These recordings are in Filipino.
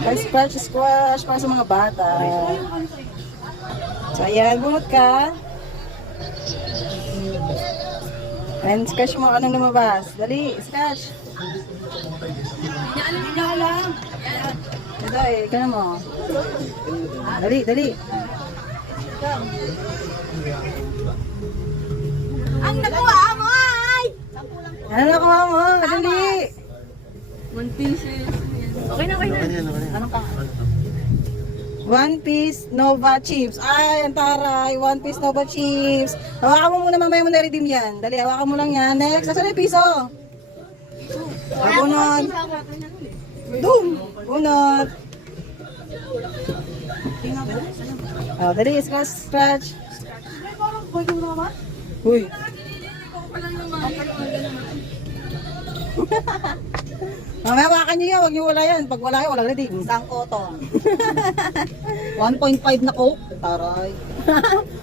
May scratch squash para sa mga bata. So, ayan, bunot ka. And scratch mo, anong lumabas? Dali, scratch. Hindi alam. Dali, ikaw mo. Dali, dali. Ang nakuha mo ay! Ano nakuha mo? Dali. 1 pieces. Okay na, okay na. Ano ka? One Piece Nova Chips. Ay, ang taray. One Piece Nova Chips. Hawakan mo muna, mamaya mo na-redeem yan. Dali, hawakan mo lang yan. Next, nasa na yung piso? Bunot. Doon. Bunot. Oh, dali, scratch, scratch. Uy. Mamaya hawakan nyo yan, huwag nyo wala yan. Pag wala yan, walang redeem. Isang kotong. 1.5 na coke. Taray.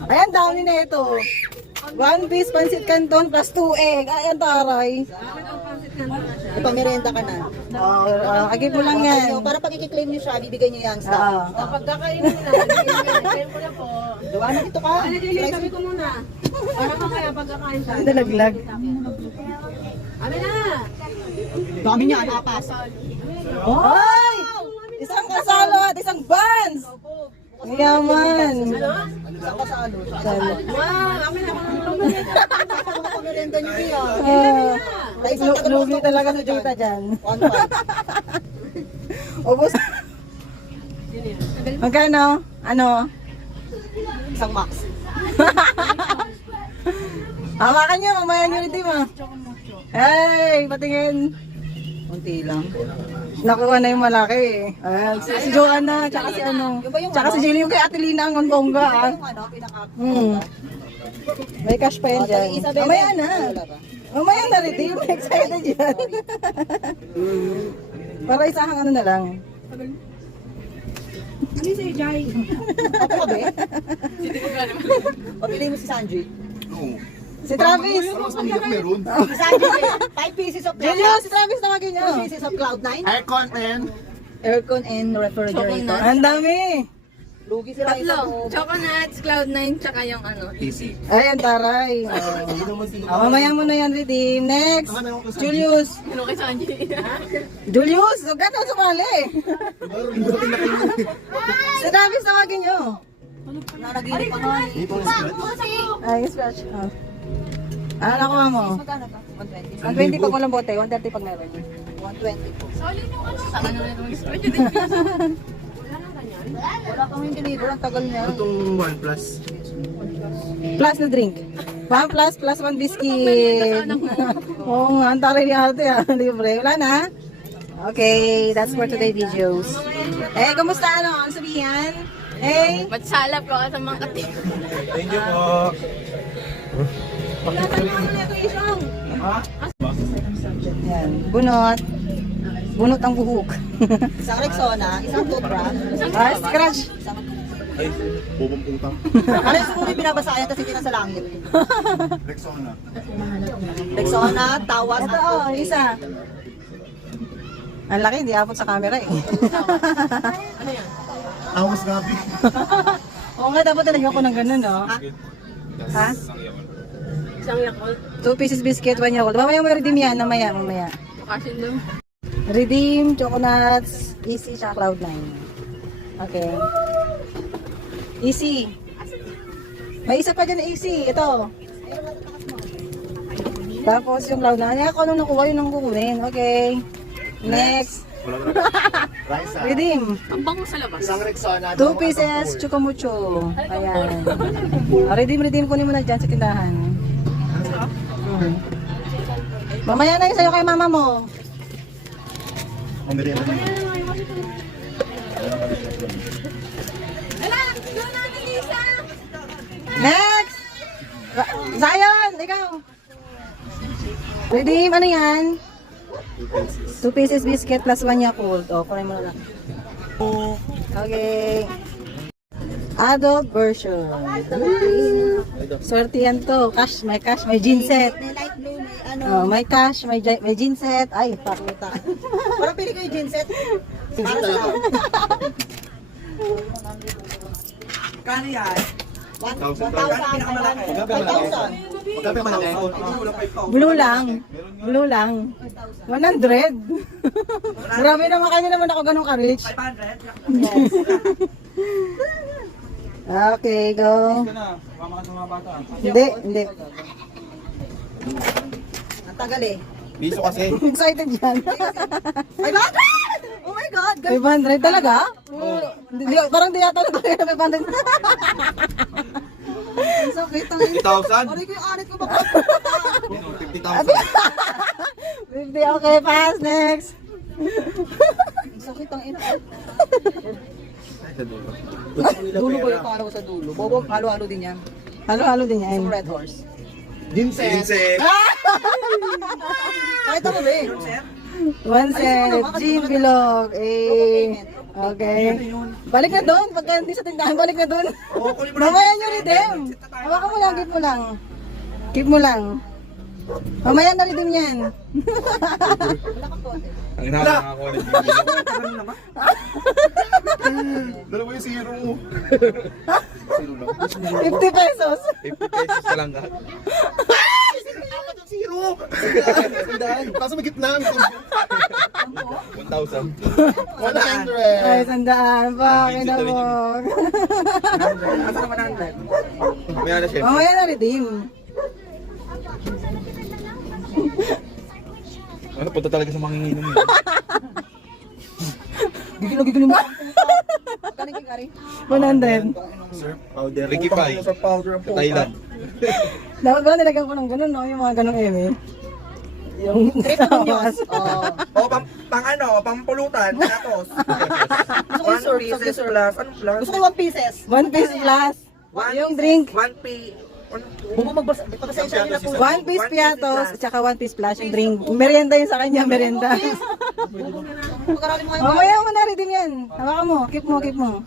Ayan, dami na ito. One piece pancit canton plus 2 egg. Ayan, taray. Ipamerienda ka na. Agip mo lang yan. Para pag i-claim nyo siya, bibigyan nyo yung stock. Pagkakainin na, bigyan ko na po. Diba na dito ka? Ano, Julie, sabi ko muna. Para mamaya pagkakain siya. Ang dalaglag. Ano na? Dami niya, anapas. Ay! Isang kasalo at isang buns! Yaman! Isang kasalo. Wow, amin na. Pamerienda nyo yan. Lugi talaga sa Jota dyan. 1.5. Ubus. Magkano? Ano? Isang max. Hawakan nyo, mamaya nyo rin mo. Hey, patingin. Unti lang. Nakuha na yung malaki. Ayan, si Joanna, tsaka si ano. Tsaka si Jelly yung kay Ate Lina ang bongga. Ah. Yung ano, pinaka... May cash pa yan dyan. Mamaya na. Mamaya na rin, team. Excited yan. Para isahang ano na lang. Hindi si Jai. Ako ka ba? Pabili mo si Sanjay. Si Travis. Si Sanjay, 5 pieces of Jelly, si Travis tawagin niyo. 2 pieces of Cloud9. Aircon and Aircon and refrigerator. Ang dami. Lugi sila isa Tatlo. mo. Choconuts, Cloud9, tsaka yung ano. easy. Ayan, taray. Mamaya mo na yan, redeem. Next. Julius. Ano kay Sanji? Julius, huwag ka na sumali. Si Travis tawagin niyo. Nanaginip pa nga. Ay, scratch. Oh. Ano nakuha mo? Magkano ka? 120. 120 pag walang bote, 130 pag meron. 120 po. Sa ano na naman? Wala kami deliver. Ang tagal niya. Itong OnePlus. Plus na drink. 1 plus, plus 1 biscuit. Oo nga, ang taray ni ate ah. Libre. Wala na? Okay, that's for today videos. Eh, kumusta ano? Ang sabihan? Eh, Ba't salap ko sa mga katin? Thank you po. yan. Bunot. Bunot ang buhok. Isang Rexona, isang toothbrush. Ah, scratch. Ay, bobong putang. Ano yung siguro yung binabasa yan tapos hindi na sa langit. Rexona. Rexona, tawas, Ito oh, isa. Ang laki, hindi abot sa camera eh. Awas gabi. Oo nga, dapat talaga ako ng ganun, no? Ha? Isang Yakult. 2 pieces biscuit, 1 Yakult. Mamaya mo redeem yan, mamaya, mamaya. Bakasin daw. Redeem, Choconuts, Easy, tsaka Cloud9. Okay. Easy. May isa pa dyan, Easy. Ito. Tapos yung Cloud9. Kaya ako nung nakuha, yun ang kukunin. Okay. Next. Raisa. Redeem. Ang bango sa labas. Isang Rexona. 2 pieces, Chukamucho. Ayan. Redeem, kunin mo na dyan sa tindahan. Mamaya na yung sa'yo kay mama mo. Pamerienda niyo. Next! Zion, ikaw. Redeem, ano yan? 2 pieces biscuit plus 1 Yakult. O, kunin mo na lang. Okay. Adult version. Swerte yan to. Cash, may jean set. may light blue, may ano. Oh, may cash, may jean set. Ay, pakuta. Parang pili ko yung jean set. Kano yan? 1,000. 5,000. Magkano malaki? Blue lang. Blue lang. 100. Marami naman kayo naman ako ganun ka-rich. 500? Okay, go. Hindi, hindi. Ang tagal eh. Piso kasi. Excited yan. 500! Oh my God! 500 talaga? Parang di yata na tayo na 500. Ang sakit. 50,000? Aray ko yung arit ko ba? 50,000. 50, okay, pass, next. Ang sakit ang ina. Dulo ko yung kala ko sa dulo. Bobo, halo-halo din yan. Halo-halo din yan. Yung red horse. Ginseng. Kahit ako ba eh. One set, Jean Bilog. Okay. Balik na doon. Pagka hindi sa tindahan, balik na doon. Mamaya nyo redeem. Hawakan mo lang, keep mo lang. Keep mo lang. Mamaya na redeem yan. Ang hinahanap ako ulit. Dalawa yung zero mo. Zero lang. 50 pesos. 50 pesos ka lang ka. Zero! Kaso may gitna. 1,000. 100. Ay, sandaan pa. Kinabog. Asa naman 100? May ano siya. Mamaya na redeem. Ano, punta talaga sa manginginom yun. Gigilo mo. Magkano yung kari? 100. Surf powder. Ricky Pie. Surf powder ang Thailand. Dapat ba nilagyan ko ng ganun, no? Yung mga ganung eme. Yung Trip mo yun. Oh. O, pang ano, pang pulutan, natos. Gusto ko yung surf. 1 pieces plus, ano plus? Gusto ko 1 pieces. 1 piece plus. Yung drink. 1 p. Bubo magbasa. Pagpasensya nyo na po. 1 piece piatos, at saka 1 piece plus yung drink. Merienda yun sa kanya, merienda. Pagkarali mo kayo. Mamaya mo na redeem yan. Hawakan mo, keep mo, keep mo.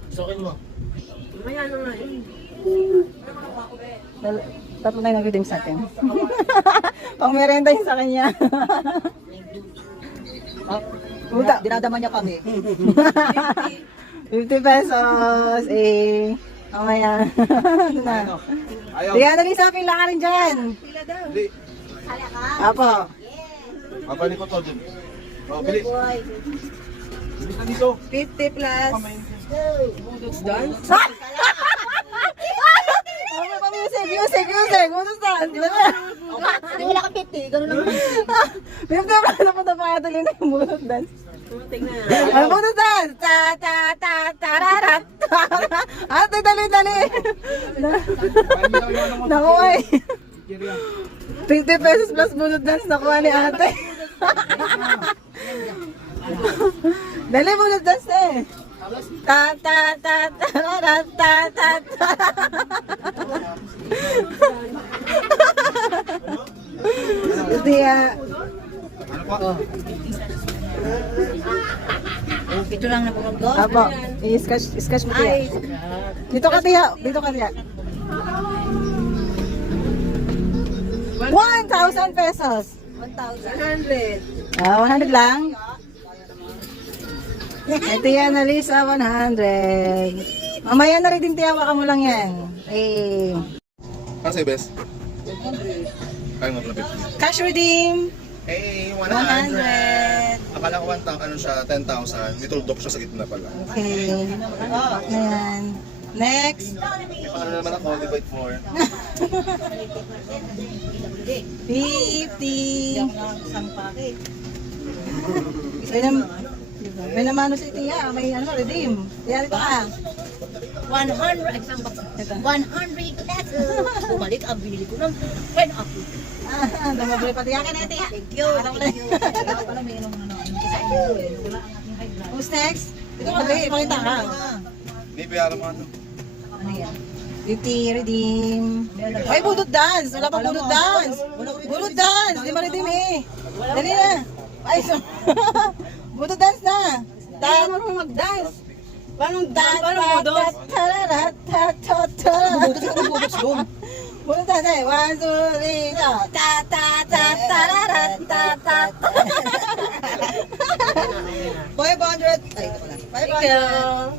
Mamaya na nga eh. Tatlo tayo nag-redeem sa atin. Pang merienda yun sa kanya. Puta. Dinadama niya kami. 50 pesos, mamaya. Na. Ayaw. Di na Lisa, pila ka rin dyan. Hindi. Apo. Papali ko to dun. Oh, bilis. Bilis na dito. 50 plus. Dance? Music. Mutos dance. Hindi wala kang 50. Ganun lang. 50 plus. Napunta pa nga tuloy na yung mutos dance. Tingnan. Ano mutos dance? Tararat. Ate, dali. Nakuha eh. 50 pesos plus bullet dance nakuha ni ate. Dali bullet dance eh. Tararat. Tiya. Ito lang na punog doon. Apo, i-sketch mo tiya. Dito ka tiya. 1,000 pesos. 1,000. 100 lang. Ito yan, Alisa, 100. Mamaya na rin din tiyawa ka mo lang yan. Ano sa'yo, Bes? Kaya nga pala, Cash redeem. Hey, 100. Akala ko 1,000, ano siya, 10,000. May tuldok siya sa gitna pala. Okay. Ayan. Next. May pangalan naman ako, divide 4. 50. May namano si Tia. May ano, redeem. Tia, dito ka. 100. Isang box. 100 pesos. Bumalik ang binili ko ng pineapple. Damabili pa Tia. Tia. Thank you. Wala may inom na. Who's next? Dito ka, pakita ka. Hindi, bayaran mo ano. Ano yan? 50, redeem. Ay, budot dance. Wala pa budot dance. Budot dance. Di ma-redeem eh. Dali na. Ay, so. Budot dance na. Paano mo mag-dance? Paano budot? Punta tayo. 1, 2, 3, go. Ta ta ta ta ra ra ta ta. 500. Ay, ito pala. 500.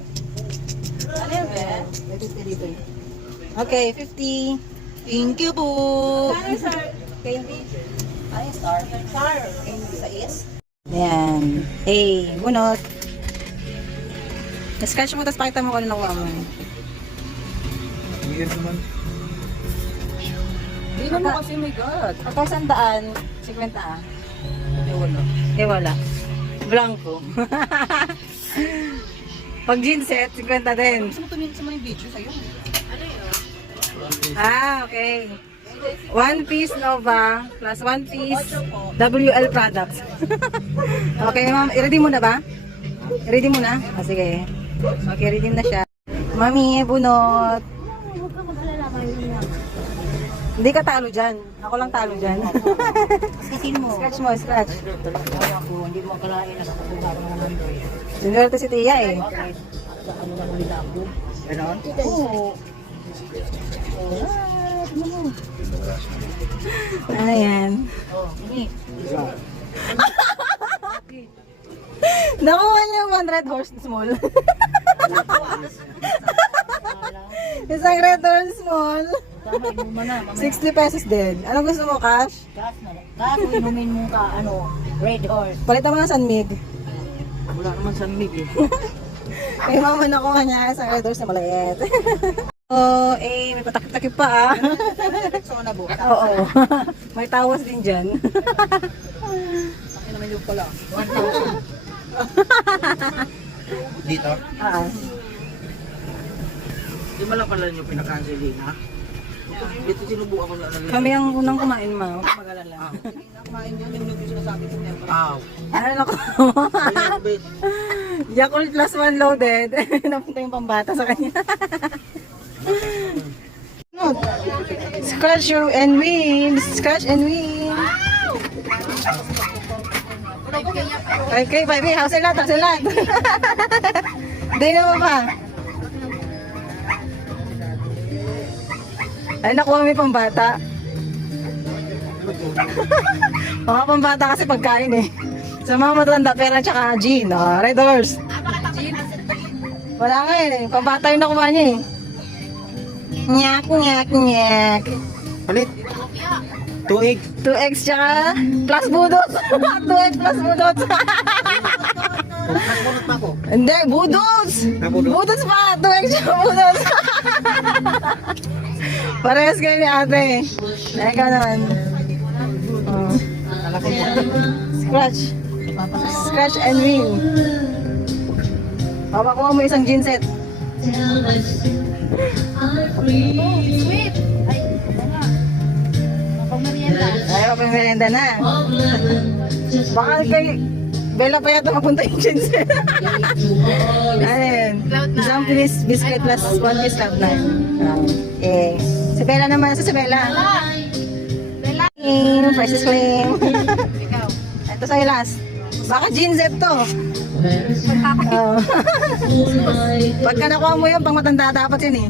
Ano yan, be? May 50 dito. Okay, 50. Thank you po. Candy. Ay, star. Star. Candy sa is. Ayan. Hey, bunot. Scratch mo, tapos pakita mo kung ano nakuha mo. Weird naman. Hindi mo kasi, my God. Pagka 100, 50 ah. Eh, wala. Blanco. Pag jeans set, 50 din. Gusto mo tumingin sa mga video sa'yo? Ah, okay. 1 piece Nova plus 1 piece WL products. Okay, ma'am. I-ready mo na ba? I-ready mo na? Ah, sige. Okay, ready na siya. Mami, bunot. Hindi ka talo dyan. Ako lang talo dyan. Kasi mo. Scratch mo, scratch. Ako, hindi mo akalain na nakukuha ko ng Android. Sinwerte si Tia eh. Sa ano na ulit ako. Ganon? Oo. Ayan. Oh, ini. Nakuha niya yung 100 horse small. Isang red horse small. Tama, inuman na. Mamaya. 60 pesos din. Anong gusto mo, Cash? Gas na lang. Kaso inumin mo ka, ano, red horse. Palitan mo ng San Mig. Wala naman sa mig eh. Kay mama nakuha niya isang red horse na maliit. Oh, eh, may patakip-takip pa ah. So, nabuka. Oo. May tawas din dyan. Ako naman yung pala. 1,000. Dito? Ah. Di mo lang pala yung pinaka-Angelina. Dito sinubukan ko na lang. Kami ang unang kumain, ma. Huwag ka mag-alala. Kumain mo yung sinasabi ko niya. Wow. Ano ko? Yakult plus 1 loaded. Napunta yung pambata sa kanya. Scratch and win. Scratch and win. Okay, baby. House and lot. House and lot. Hindi naman pa. Ay, nakuha may pambata. Mga pambata kasi pagkain eh. Sa mga matanda, pera tsaka gin. Oh, red horse. Wala nga eh. Pambata yung nakuha niya eh. Nyak, nyak, nyak. Palit. 2 egg. 2x tsaka plus budots. 2x plus budots. Nagpunot pa ako. Hindi, budots. Budots? Budots pa. 2x tsaka budots. Parehas kayo ni ate. Ay, ikaw naman. Oh. Scratch. Scratch and win. Papakuha mo isang jean set. Sweet! Ay, nga. Mapag-merienda. Ay, mapag-merienda na. Baka kay Bella pa yata mapunta yung jean set. Ayun. Isang piece biscuit plus 1 piece Cloud9. Eh. Si Bella naman. Si Bella. Bella! Price is clean. Ikaw. Ito sa'yo last. Baka jean set to. Oh. Pagka nakuha mo yun, pang matanda dapat yun eh.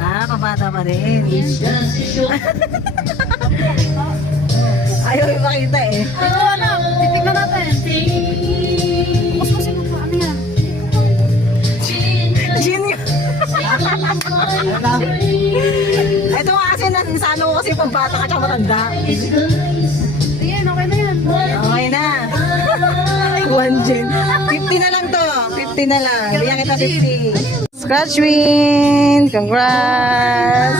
Ah, kabata pa rin. Ayaw ipakita eh. Ito ano, titignan natin. Kuskusin mo pa, ano yan? Jean nga. Ito nga kasi nasano ko kasi pang bata ka tsaka matanda. Ayan, okay na yan. Okay na. 1 jean. 50 na lang to. 50 na lang. Bigyan kita 50. Scratch win! Congrats!